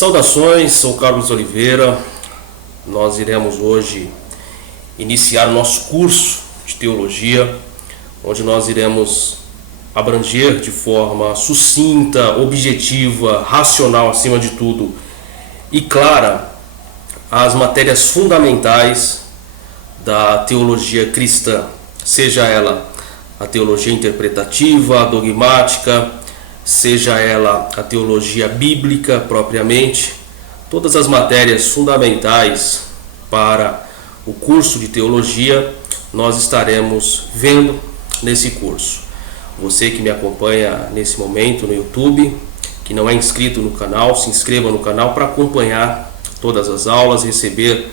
Saudações, sou Carlos Oliveira. Nós iremos hoje iniciar o nosso curso de teologia, onde nós iremos abranger de forma sucinta, objetiva, racional acima de tudo e clara as matérias fundamentais da teologia cristã, seja ela a teologia interpretativa, a dogmática, seja ela a teologia bíblica propriamente. Todas as matérias fundamentais para o curso de teologia nós estaremos vendo nesse curso. Você que me acompanha nesse momento no YouTube, que não é inscrito no canal, se inscreva no canal para acompanhar todas as aulas, receber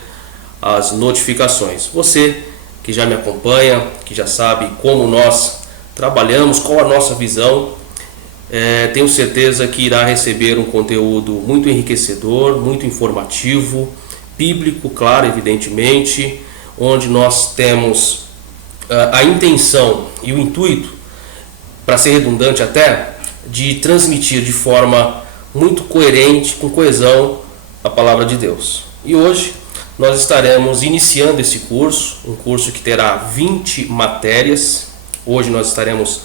as notificações. Você que já me acompanha, que já sabe como nós trabalhamos, qual a nossa visão, tenho certeza que irá receber um conteúdo muito enriquecedor, muito informativo, bíblico, claro, evidentemente, onde nós temos a intenção e o intuito, para ser redundante até, de transmitir de forma muito coerente, com coesão, a palavra de Deus. E hoje nós estaremos iniciando esse curso, um curso que terá 20 matérias. Hoje nós estaremos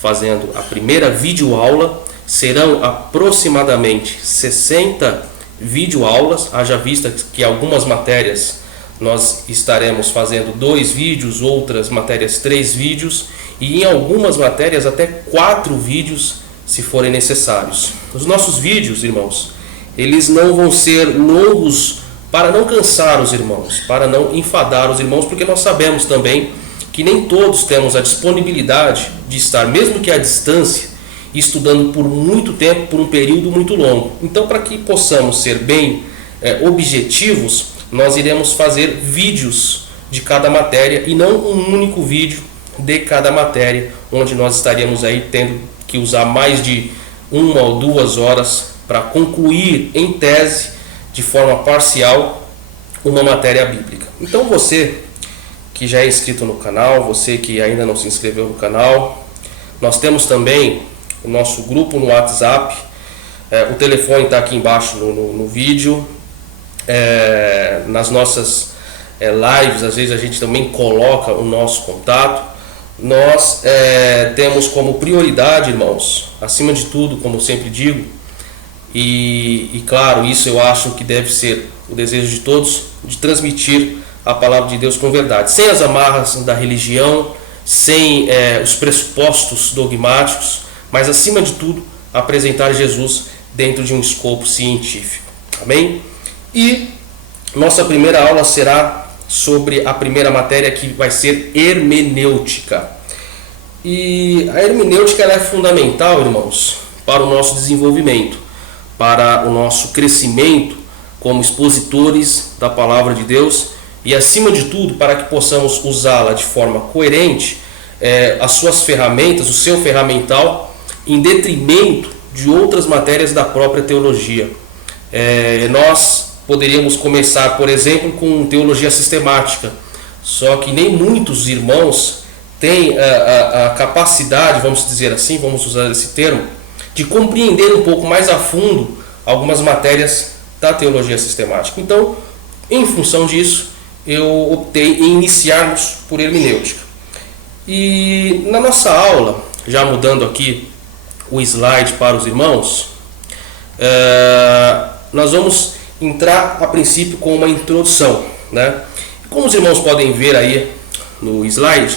fazendo a primeira videoaula, serão aproximadamente 60 videoaulas, haja vista que algumas matérias nós estaremos fazendo 2 vídeos, outras matérias 3 vídeos e em algumas matérias até 4 vídeos se forem necessários. Os nossos vídeos, irmãos, eles não vão ser longos para não cansar os irmãos, para não enfadar os irmãos, porque nós sabemos também que nem todos temos a disponibilidade de estar, mesmo que à distância, estudando por muito tempo, por um período muito longo. Então, para que possamos ser bem objetivos, nós iremos fazer vídeos de cada matéria e não um único vídeo de cada matéria, onde nós estaríamos aí tendo que usar mais de 1 ou 2 horas para concluir em tese, de forma parcial, uma matéria bíblica. Então você que já é inscrito no canal, você que ainda não se inscreveu no canal, nós temos também o nosso grupo no WhatsApp, o telefone está aqui embaixo no vídeo, nas nossas lives, às vezes a gente também coloca o nosso contato. Nós temos como prioridade, irmãos, acima de tudo, como eu sempre digo, e claro, isso eu acho que deve ser o desejo de todos, de transmitir a palavra de Deus com verdade, sem as amarras da religião, sem os pressupostos dogmáticos, mas acima de tudo apresentar Jesus dentro de um escopo científico. Amém? E nossa primeira aula será sobre a primeira matéria, que vai ser hermenêutica. E a hermenêutica ela é fundamental, irmãos, para o nosso desenvolvimento, para o nosso crescimento como expositores da palavra de Deus e, acima de tudo, para que possamos usá-la de forma coerente, as suas ferramentas, o seu ferramental, em detrimento de outras matérias da própria teologia. Nós poderíamos começar, por exemplo, com teologia sistemática, só que nem muitos irmãos têm a capacidade, vamos dizer assim, vamos usar esse termo, de compreender um pouco mais a fundo algumas matérias da teologia sistemática. Então, em função disso, eu optei em iniciarmos por hermenêutica. E na nossa aula, já mudando aqui o slide para os irmãos, nós vamos entrar a princípio com uma introdução, né? Como os irmãos podem ver aí no slide,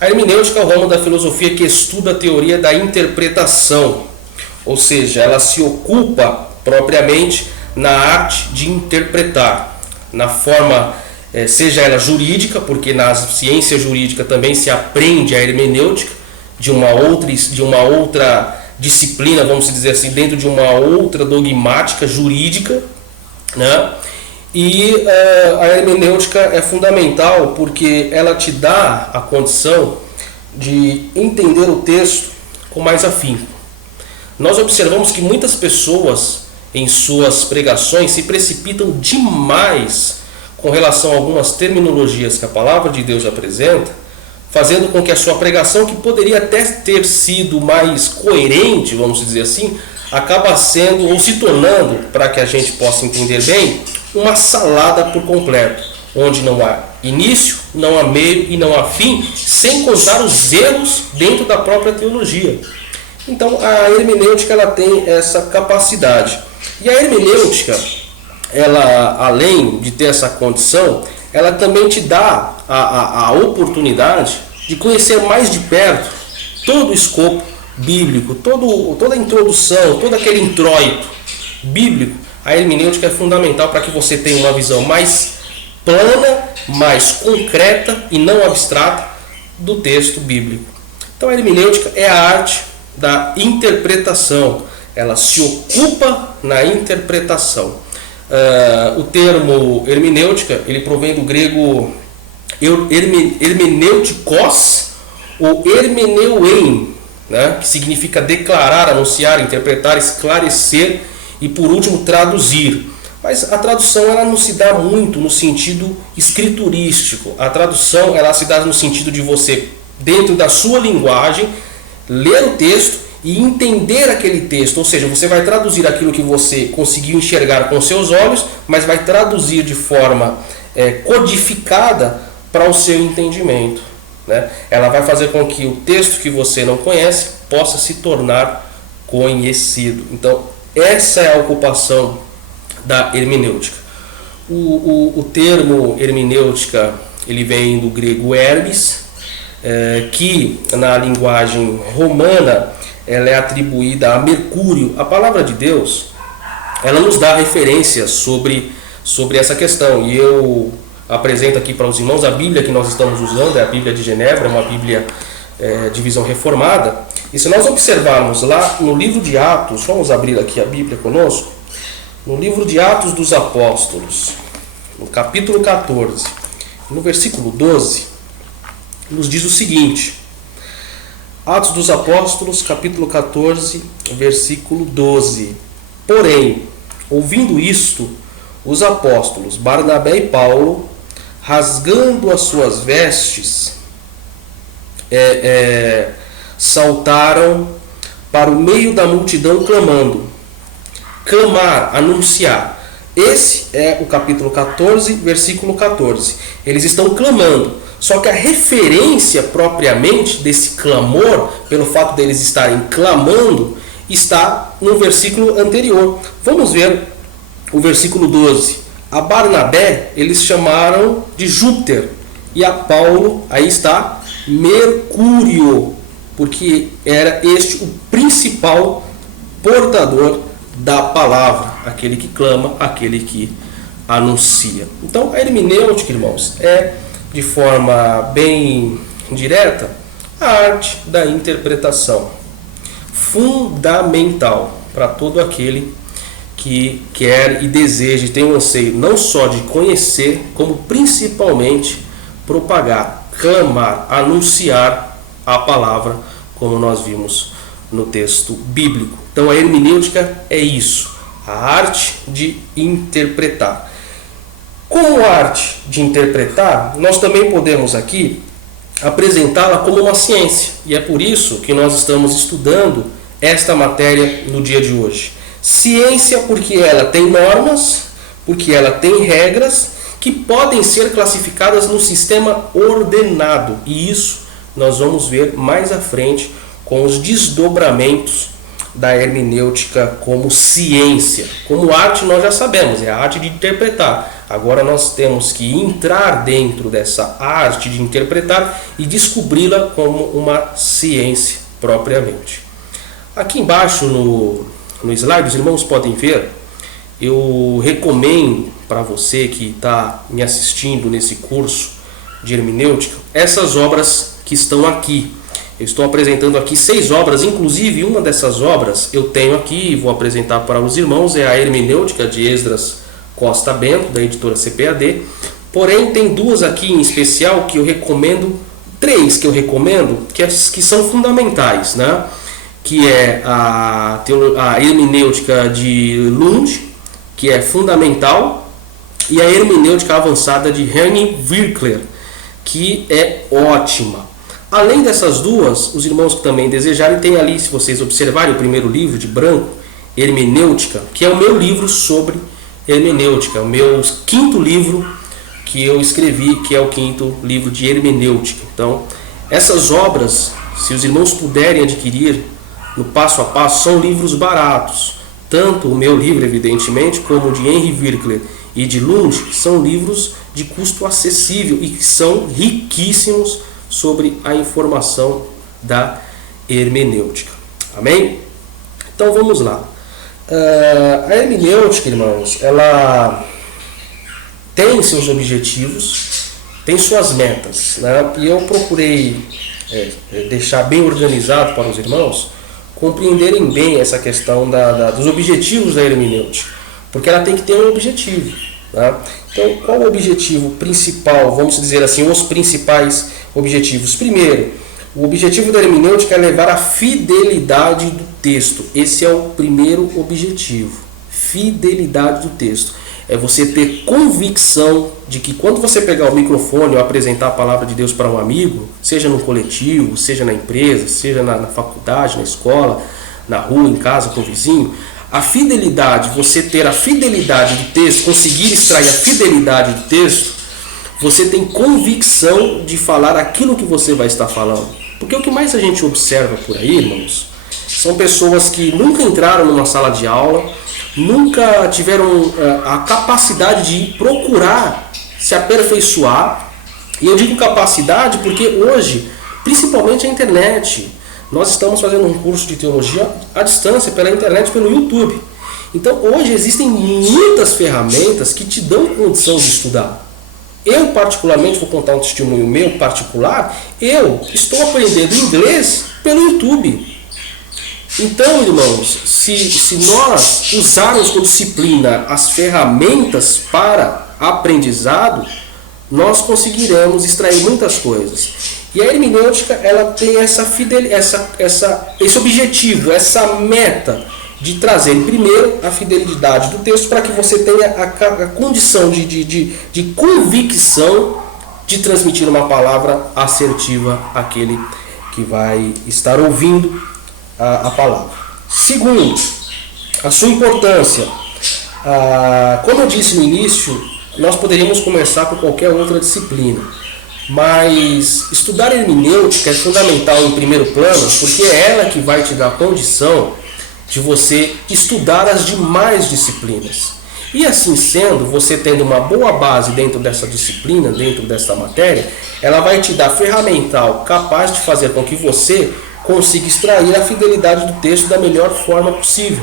a hermenêutica é o ramo da filosofia que estuda a teoria da interpretação, ou seja, ela se ocupa propriamente na arte de interpretar, na forma, seja ela jurídica, porque na ciência jurídica também se aprende a hermenêutica de uma outra disciplina, vamos dizer assim, dentro de uma outra dogmática jurídica, né? E a hermenêutica é fundamental porque ela te dá a condição de entender o texto com mais afinco. Nós observamos que muitas pessoas em suas pregações se precipitam demais com relação a algumas terminologias que a palavra de Deus apresenta, fazendo com que a sua pregação, que poderia até ter sido mais coerente, vamos dizer assim, acaba sendo ou se tornando, para que a gente possa entender bem, uma salada por completo, onde não há início, não há meio e não há fim, sem contar os erros dentro da própria teologia. Então a hermenêutica ela tem essa capacidade. E a hermenêutica, ela, além de ter essa condição, ela também te dá a oportunidade de conhecer mais de perto todo o escopo bíblico, toda a introdução, todo aquele introito bíblico. A hermenêutica é fundamental para que você tenha uma visão mais plana, mais concreta e não abstrata do texto bíblico. Então a hermenêutica é a arte da interpretação, ela se ocupa na interpretação. O termo hermenêutica ele provém do grego hermeneutikos ou hermeneuein, né? Que significa declarar, anunciar, interpretar, esclarecer e por último traduzir. Mas a tradução ela não se dá muito no sentido escriturístico. A tradução ela se dá no sentido de você, dentro da sua linguagem, ler o texto e entender aquele texto, ou seja, você vai traduzir aquilo que você conseguiu enxergar com seus olhos, mas vai traduzir de forma codificada para o seu entendimento, né? Ela vai fazer com que o texto que você não conhece possa se tornar conhecido. Então, essa é a ocupação da hermenêutica. O termo hermenêutica ele vem do grego hermes, que na linguagem romana ela é atribuída a Mercúrio. A palavra de Deus ela nos dá referências sobre essa questão, e eu apresento aqui para os irmãos a Bíblia que nós estamos usando, é a Bíblia de Genebra, uma Bíblia de visão reformada. E se nós observarmos lá no livro de Atos, vamos abrir aqui a Bíblia conosco, no livro de Atos dos Apóstolos, no capítulo 14, no versículo 12, nos diz o seguinte: Atos dos Apóstolos, capítulo 14, versículo 12. Porém, ouvindo isto, os apóstolos Barnabé e Paulo, rasgando as suas vestes, saltaram para o meio da multidão clamando. Clamar, anunciar. Esse é o capítulo 14, versículo 14. Eles estão clamando. Só que a referência propriamente desse clamor, pelo fato deles estarem clamando, está no versículo anterior. Vamos ver o versículo 12. A Barnabé eles chamaram de Júpiter e a Paulo, aí está, Mercúrio, porque era este o principal portador da palavra, aquele que clama, aquele que anuncia. Então a hermenêutica, irmãos, é de forma bem direta a arte da interpretação, fundamental para todo aquele que quer e deseja e tem um anseio não só de conhecer, como principalmente propagar, clamar, anunciar a palavra, como nós vimos no texto bíblico. Então a hermenêutica é isso, a arte de interpretar. Como arte de interpretar, nós também podemos aqui apresentá-la como uma ciência. E é por isso que nós estamos estudando esta matéria no dia de hoje. Ciência porque ela tem normas, porque ela tem regras que podem ser classificadas no sistema ordenado. E isso nós vamos ver mais à frente com os desdobramentos da hermenêutica como ciência. Como arte nós já sabemos, é a arte de interpretar. Agora nós temos que entrar dentro dessa arte de interpretar e descobri-la como uma ciência propriamente. Aqui embaixo no slide, os irmãos podem ver, eu recomendo para você que está me assistindo nesse curso de hermenêutica, essas obras que estão aqui. Eu estou apresentando aqui 6 obras, inclusive uma dessas obras eu tenho aqui e vou apresentar para os irmãos, é a Hermenêutica de Esdras Costa Bento, da editora CPAD. Porém, tem 2 aqui em especial que eu recomendo, 3 que eu recomendo, que são fundamentais, né? Que é a Hermenêutica de Lund, que é fundamental, e a Hermenêutica Avançada de Henning Virkler, que é ótima. Além dessas duas, os irmãos que também desejarem, tem ali, se vocês observarem, o primeiro livro de branco, Hermenêutica, que é o meu livro sobre hermenêutica, o meu quinto livro que eu escrevi, que é o quinto livro de hermenêutica. Então, essas obras, se os irmãos puderem adquirir no passo a passo, são livros baratos. Tanto o meu livro, evidentemente, como o de Henry Virkler e de Lund, são livros de custo acessível e que são riquíssimos sobre a informação da hermenêutica. Amém? Então vamos lá. A hermenêutica, irmãos, ela tem seus objetivos, tem suas metas, né? E eu procurei deixar bem organizado para os irmãos compreenderem bem essa questão dos objetivos da hermenêutica, porque ela tem que ter um objetivo, né? Então, qual o objetivo principal, vamos dizer assim, os principais objetivos? Primeiro, o objetivo da hermenêutica é levar a fidelidade do texto. Esse é o primeiro objetivo, fidelidade do texto. É você ter convicção de que quando você pegar o microfone ou apresentar a palavra de Deus para um amigo, seja no coletivo, seja na empresa, seja na faculdade, na escola, na rua, em casa, com o vizinho, a fidelidade, você ter a fidelidade do texto, conseguir extrair a fidelidade do texto, você tem convicção de falar aquilo que você vai estar falando. Porque o que mais a gente observa por aí, irmãos, são pessoas que nunca entraram numa sala de aula, nunca tiveram a capacidade de procurar se aperfeiçoar. E eu digo capacidade porque hoje, principalmente a internet, nós estamos fazendo um curso de teologia à distância, pela internet, pelo YouTube. Então hoje existem muitas ferramentas que te dão condição de estudar. Eu particularmente, vou contar um testemunho meu particular, eu estou aprendendo inglês pelo YouTube. Então, irmãos, se nós usarmos com disciplina as ferramentas para aprendizado, nós conseguiremos extrair muitas coisas. E a hermenêutica, ela tem esse objetivo, essa meta de trazer primeiro a fidelidade do texto para que você tenha a condição de convicção de transmitir uma palavra assertiva àquele que vai estar ouvindo a palavra. Segundo, a sua importância. Como eu disse no início, nós poderíamos começar com qualquer outra disciplina, mas estudar hermenêutica é fundamental em primeiro plano, porque é ela que vai te dar condição de você estudar as demais disciplinas. E assim sendo, você tendo uma boa base dentro dessa disciplina, dentro dessa matéria, ela vai te dar ferramental capaz de fazer com que você consiga extrair a fidelidade do texto da melhor forma possível.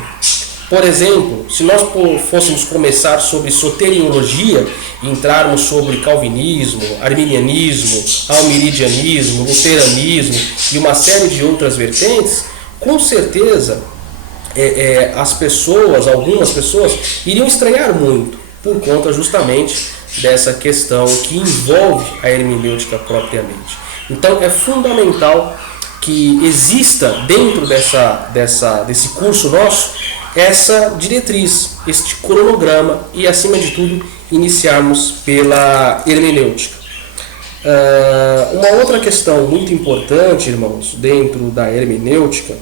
Por exemplo, se nós fôssemos começar sobre soteriologia e entrarmos sobre calvinismo, arminianismo, almiridianismo, luteranismo e uma série de outras vertentes, com certeza algumas pessoas iriam estranhar muito, por conta justamente dessa questão que envolve a hermenêutica propriamente. Então é fundamental que exista dentro desse curso nosso essa diretriz, este cronograma e, acima de tudo, iniciarmos pela hermenêutica. Uma outra questão muito importante, irmãos, dentro da hermenêutica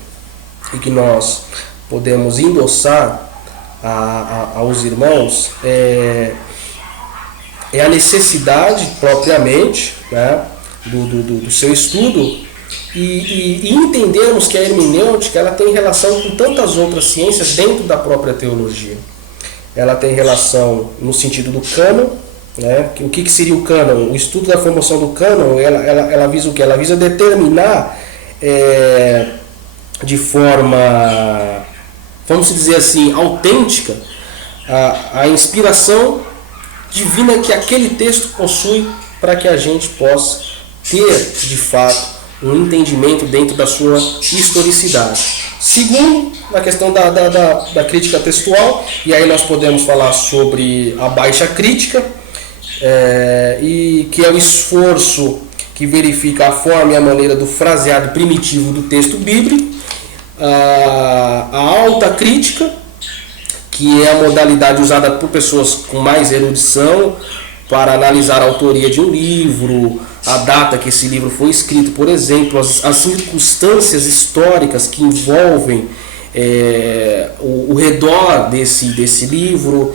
e que nós podemos endossar aos irmãos é a necessidade propriamente, né, do seu estudo e entendermos que a hermenêutica ela tem relação com tantas outras ciências dentro da própria teologia. Ela tem relação no sentido do cânon, né? O que seria o cânon? O estudo da formação do cânon, ela visa o quê? Ela visa determinar de forma, vamos dizer assim, autêntica, a inspiração divina que aquele texto possui para que a gente possa ter, de fato, um entendimento dentro da sua historicidade. Segundo, na questão da crítica textual, e aí nós podemos falar sobre a baixa crítica, e que é o esforço que verifica a forma e a maneira do fraseado primitivo do texto bíblico. A alta crítica, que é a modalidade usada por pessoas com mais erudição para analisar a autoria de um livro, a data que esse livro foi escrito, por exemplo, as circunstâncias históricas que envolvem o redor desse livro,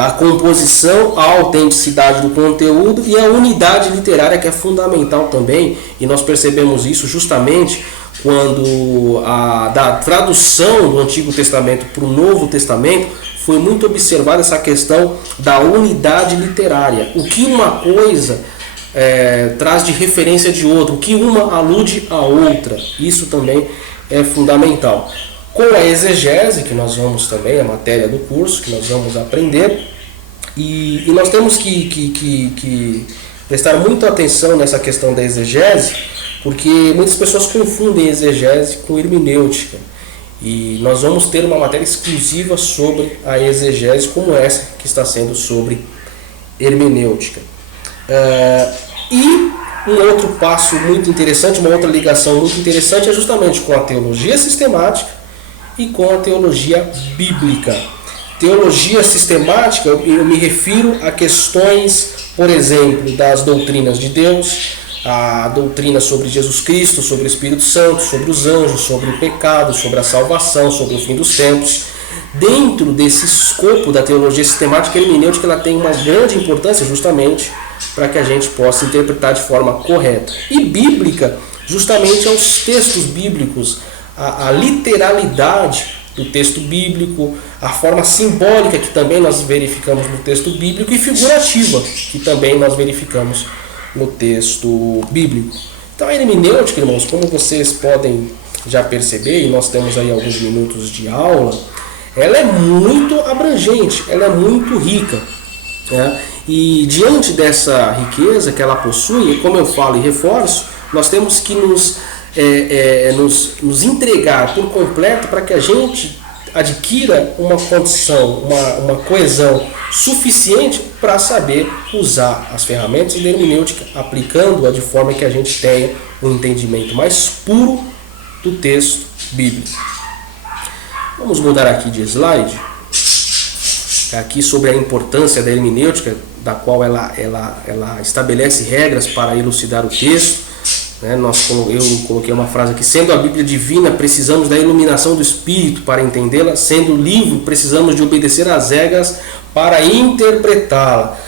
a composição, a autenticidade do conteúdo e a unidade literária, que é fundamental também, e nós percebemos isso justamente quando da tradução do Antigo Testamento para o Novo Testamento foi muito observada essa questão da unidade literária, o que uma coisa traz de referência de outra, o que uma alude à outra, isso também é fundamental. Com a exegese, que nós vamos também, a matéria do curso, que nós vamos aprender, e nós temos que prestar muita atenção nessa questão da exegese, porque muitas pessoas confundem exegese com hermenêutica, e nós vamos ter uma matéria exclusiva sobre a exegese, como essa que está sendo sobre hermenêutica. E um outro passo muito interessante, uma outra ligação muito interessante é justamente com a teologia sistemática e com a teologia bíblica. Teologia sistemática, eu me refiro a questões, por exemplo, das doutrinas de Deus, a doutrina sobre Jesus Cristo, sobre o Espírito Santo, sobre os anjos, sobre o pecado, sobre a salvação, sobre o fim dos tempos. Dentro desse escopo da teologia sistemática, a hermenêutica ela tem uma grande importância justamente para que a gente possa interpretar de forma correta. E bíblica, justamente aos textos bíblicos, a literalidade do texto bíblico, a forma simbólica que também nós verificamos no texto bíblico e figurativa que também nós verificamos no texto bíblico. Então a hermenêutica, irmãos, como vocês podem já perceber, e nós temos aí alguns minutos de aula, ela é muito abrangente, ela é muito rica, né? E diante dessa riqueza que ela possui, como eu falo e reforço, nós temos que nos entregar por completo para que a gente adquira uma condição, uma coesão suficiente para saber usar as ferramentas da hermenêutica, aplicando-a de forma que a gente tenha um entendimento mais puro do texto bíblico. Vamos mudar aqui de slide, aqui sobre a importância da hermenêutica, da qual ela estabelece regras para elucidar o texto. Eu coloquei uma frase aqui: sendo a Bíblia divina, precisamos da iluminação do Espírito para entendê-la, sendo livro, precisamos de obedecer às regras para interpretá-la.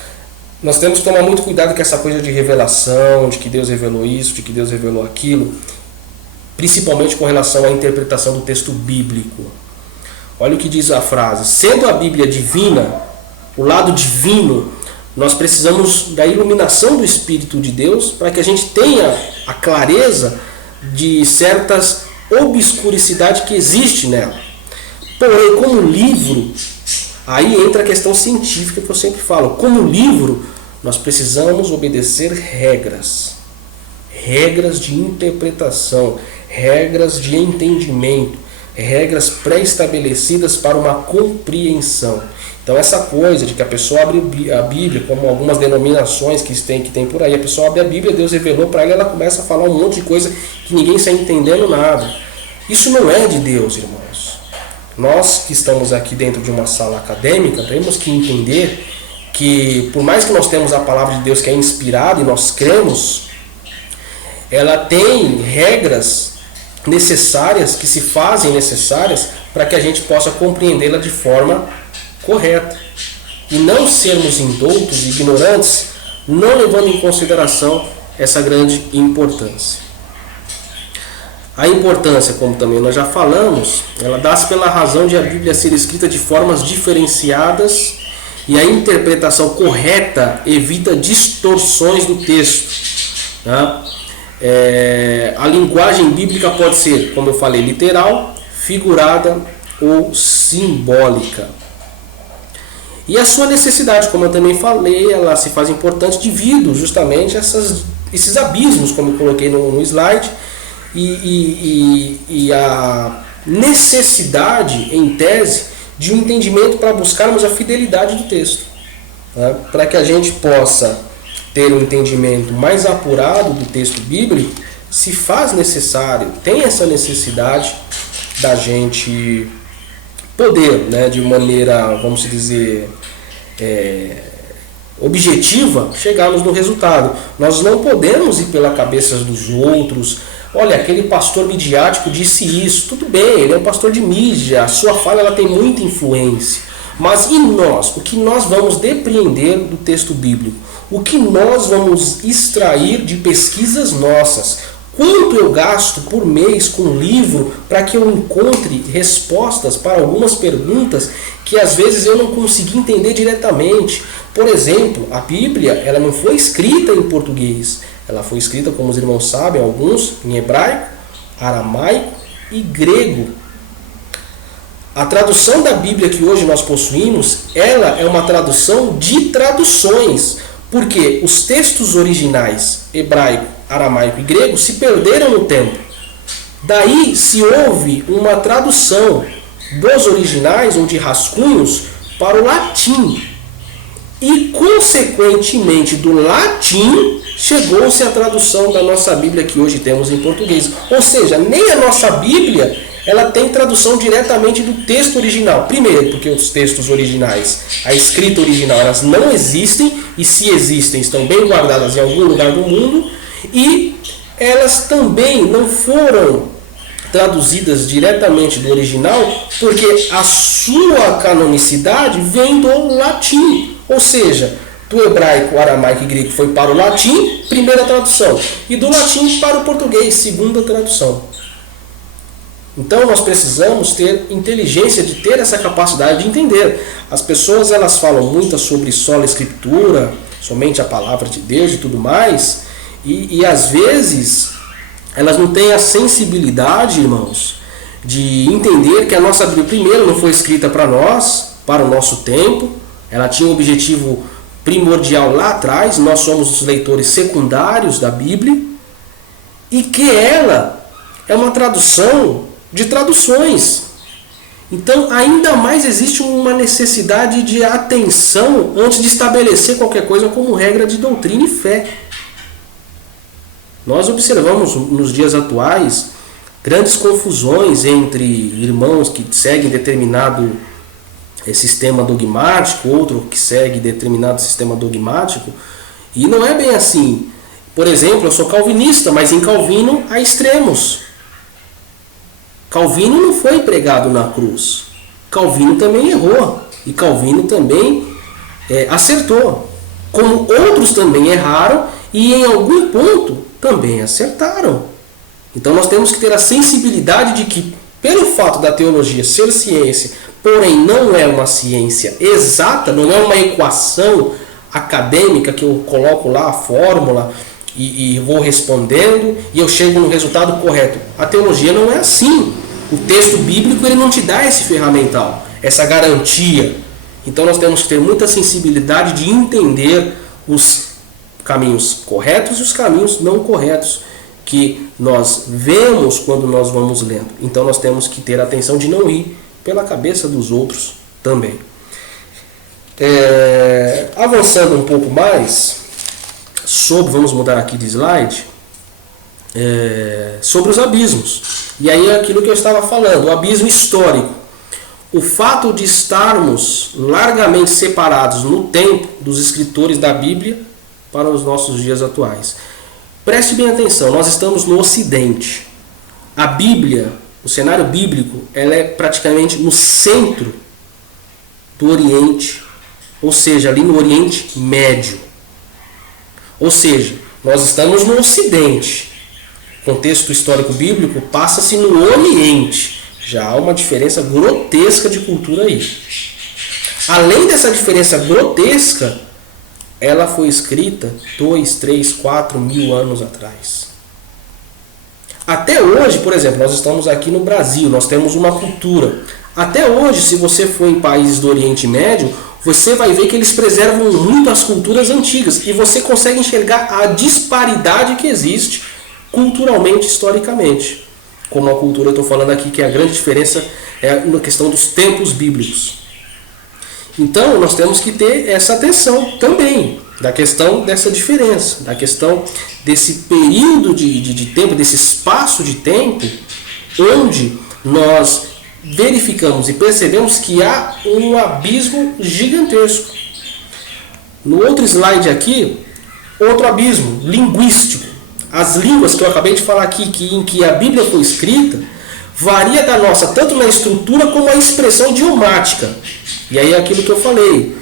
Nós temos que tomar muito cuidado com essa coisa de revelação, de que Deus revelou isso, de que Deus revelou aquilo, principalmente com relação à interpretação do texto bíblico. Olha o que diz a frase: sendo a Bíblia divina, o lado divino, nós precisamos da iluminação do Espírito de Deus para que a gente tenha a clareza de certas obscuricidades que existe nela. Porém, como livro, aí entra a questão científica que eu sempre falo. Como livro, nós precisamos obedecer regras de interpretação, regras de entendimento, regras pré-estabelecidas para uma compreensão. Então essa coisa de que a pessoa abre a Bíblia, como algumas denominações que tem por aí, a pessoa abre a Bíblia, Deus revelou para ela, ela começa a falar um monte de coisa que ninguém está entendendo nada. Isso não é de Deus, irmãos. Nós que estamos aqui dentro de uma sala acadêmica, temos que entender que, por mais que nós temos a palavra de Deus que é inspirada e nós cremos, ela tem regras necessárias, que se fazem necessárias para que a gente possa compreendê-la de forma correta e não sermos indoutos e ignorantes, não levando em consideração essa grande importância. A importância, como também nós já falamos, ela dá-se pela razão de a Bíblia ser escrita de formas diferenciadas e a interpretação correta evita distorções do texto, tá? A linguagem bíblica pode ser, como eu falei, literal, figurada ou simbólica. E a sua necessidade, como eu também falei, ela se faz importante devido justamente a esses abismos, como eu coloquei no slide, e a necessidade, em tese, de um entendimento para buscarmos a fidelidade do texto, tá? Para que a gente possa ter um entendimento mais apurado do texto bíblico, se faz necessário, tem essa necessidade da gente poder, de maneira, vamos dizer, objetiva, chegarmos no resultado. Nós não podemos ir pela cabeça dos outros. Olha, aquele pastor midiático disse isso. Tudo bem, ele é um pastor de mídia, a sua fala ela tem muita influência. Mas e nós? O que nós vamos depreender do texto bíblico? O que nós vamos extrair de pesquisas nossas? Quanto eu gasto por mês com um livro para que eu encontre respostas para algumas perguntas que às vezes eu não consegui entender diretamente? Por exemplo, a Bíblia ela não foi escrita em português. Ela foi escrita, como os irmãos sabem, alguns em hebraico, aramaico e grego. A tradução da Bíblia que hoje nós possuímos, ela é uma tradução de traduções, porque os textos originais, hebraico, aramaico e grego, se perderam no tempo. Daí se houve uma tradução dos originais ou de rascunhos para o latim. E, consequentemente, do latim, chegou-se a tradução da nossa Bíblia que hoje temos em português. Ou seja, nem a nossa Bíblia ela tem tradução diretamente do texto original. Primeiro, porque os textos originais, a escrita original, elas não existem, e se existem, estão bem guardadas em algum lugar do mundo, e elas também não foram traduzidas diretamente do original, porque a sua canonicidade vem do latim. Ou seja, do hebraico, aramaico e grego foi para o latim, primeira tradução, e do latim para o português, segunda tradução. Então nós precisamos ter inteligência de ter essa capacidade de entender. As pessoas elas falam muito sobre sola escritura, somente a palavra de Deus e tudo mais, e às vezes elas não têm a sensibilidade, irmãos, de entender que a nossa Bíblia primeiro não foi escrita para nós, para o nosso tempo. Ela tinha um objetivo primordial lá atrás, nós somos os leitores secundários da Bíblia, e que ela é uma tradução de traduções. Então, ainda mais existe uma necessidade de atenção antes de estabelecer qualquer coisa como regra de doutrina e fé. Nós observamos nos dias atuais grandes confusões entre irmãos que seguem determinado sistema dogmático, outro que segue determinado sistema dogmático, e não é bem assim. Por exemplo, eu sou calvinista, mas em Calvino há extremos. Calvino não foi pregado na cruz. Calvino também errou. E Calvino também acertou. Como outros também erraram e em algum ponto também acertaram. Então nós temos que ter a sensibilidade de que, pelo fato da teologia ser ciência, porém não é uma ciência exata, não é uma equação acadêmica que eu coloco lá a fórmula e vou respondendo e eu chego no resultado correto. A teologia não é assim. O texto bíblico ele não te dá esse ferramental, essa garantia. Então nós temos que ter muita sensibilidade de entender os caminhos corretos e os caminhos não corretos que nós vemos quando nós vamos lendo. Então nós temos que ter atenção de não ir pela cabeça dos outros também. Avançando um pouco mais vamos mudar aqui de slide, sobre os abismos. E aí é aquilo que eu estava falando, o abismo histórico. O fato de estarmos largamente separados no tempo dos escritores da Bíblia para os nossos dias atuais. Preste bem atenção, nós estamos no Ocidente. A Bíblia, o cenário bíblico, ela é praticamente no centro do Oriente, ou seja, ali no Oriente Médio. Ou seja, nós estamos no Ocidente. O contexto histórico bíblico passa-se no Oriente. Já há uma diferença grotesca de cultura aí. Além dessa diferença grotesca, ela foi escrita 2, 3, 4 mil anos atrás. Até hoje, por exemplo, nós estamos aqui no Brasil, nós temos uma cultura. Até hoje, se você for em países do Oriente Médio, você vai ver que eles preservam muito as culturas antigas e você consegue enxergar a disparidade que existe culturalmente, historicamente. Como a cultura, eu estou falando aqui que a grande diferença é na questão dos tempos bíblicos. Então, nós temos que ter essa atenção também, da questão dessa diferença, da questão desse período de tempo, desse espaço de tempo, onde nós verificamos e percebemos que há um abismo gigantesco. No outro slide aqui, outro abismo linguístico. As línguas que eu acabei de falar aqui, em que a Bíblia foi escrita, varia da nossa, tanto na estrutura como na expressão idiomática. E aí é aquilo que eu falei.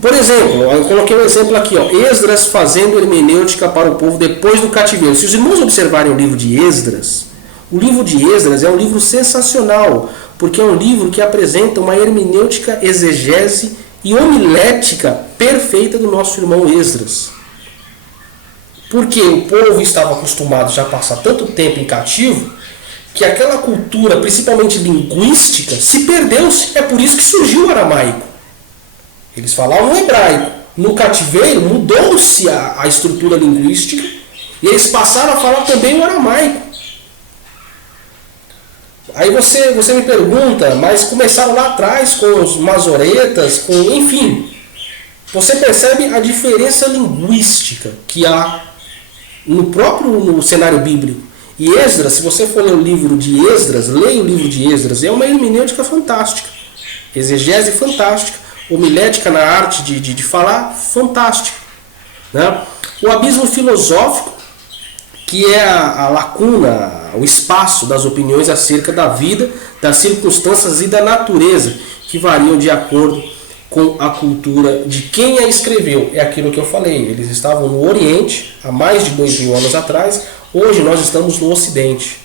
Por exemplo, eu coloquei um exemplo aqui, ó, Esdras fazendo hermenêutica para o povo depois do cativeiro. Se os irmãos observarem o livro de Esdras, o livro de Esdras é um livro sensacional, porque é um livro que apresenta uma hermenêutica, exegese e homilética perfeita do nosso irmão Esdras. Porque o povo estava acostumado já a passar tanto tempo em cativo, que aquela cultura, principalmente linguística, se perdeu-se. É por isso que surgiu o aramaico. Eles falavam o hebraico. No cativeiro mudou-se a estrutura linguística e eles passaram a falar também o aramaico. Aí você me pergunta, mas começaram lá atrás com os masoretas, enfim. Você percebe a diferença linguística que há no cenário bíblico. E Esdras, se você for ler o livro de Esdras, leia o livro de Esdras, é uma hermenêutica fantástica, exegese fantástica, homilética na arte de falar, fantástica. Né? O abismo filosófico, que é a lacuna, o espaço das opiniões acerca da vida, das circunstâncias e da natureza, que variam de acordo com a cultura de quem a escreveu. É aquilo que eu falei, eles estavam no Oriente há mais de 2000 anos atrás, hoje nós estamos no Ocidente.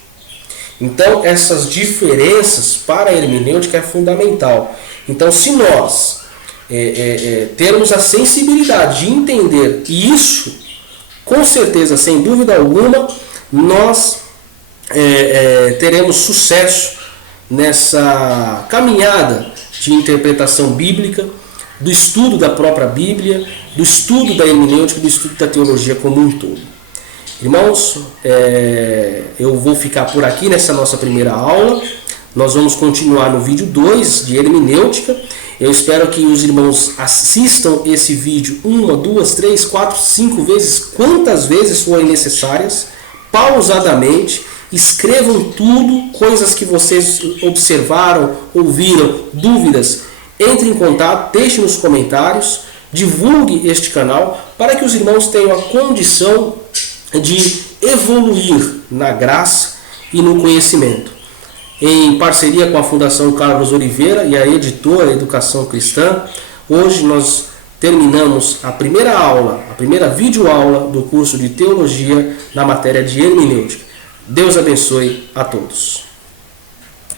Então essas diferenças para a hermenêutica é fundamental. Então se nós termos a sensibilidade de entender isso, com certeza, sem dúvida alguma, nós teremos sucesso nessa caminhada de interpretação bíblica, do estudo da própria Bíblia, do estudo da hermenêutica, do estudo da teologia como um todo. Irmãos, eu vou ficar por aqui nessa nossa primeira aula. Nós vamos continuar no vídeo 2 de hermenêutica. Eu espero que os irmãos assistam esse vídeo 1, 2, 3, 4, 5 vezes, quantas vezes forem necessárias, pausadamente. Escrevam tudo, coisas que vocês observaram, ouviram, dúvidas. Entre em contato, deixe nos comentários, divulgue este canal para que os irmãos tenham a condição de evoluir na graça e no conhecimento. Em parceria com a Fundação Carlos Oliveira e a editora Educação Cristã, hoje nós terminamos a primeira aula, a primeira videoaula do curso de Teologia na matéria de Hermenêutica. Deus abençoe a todos.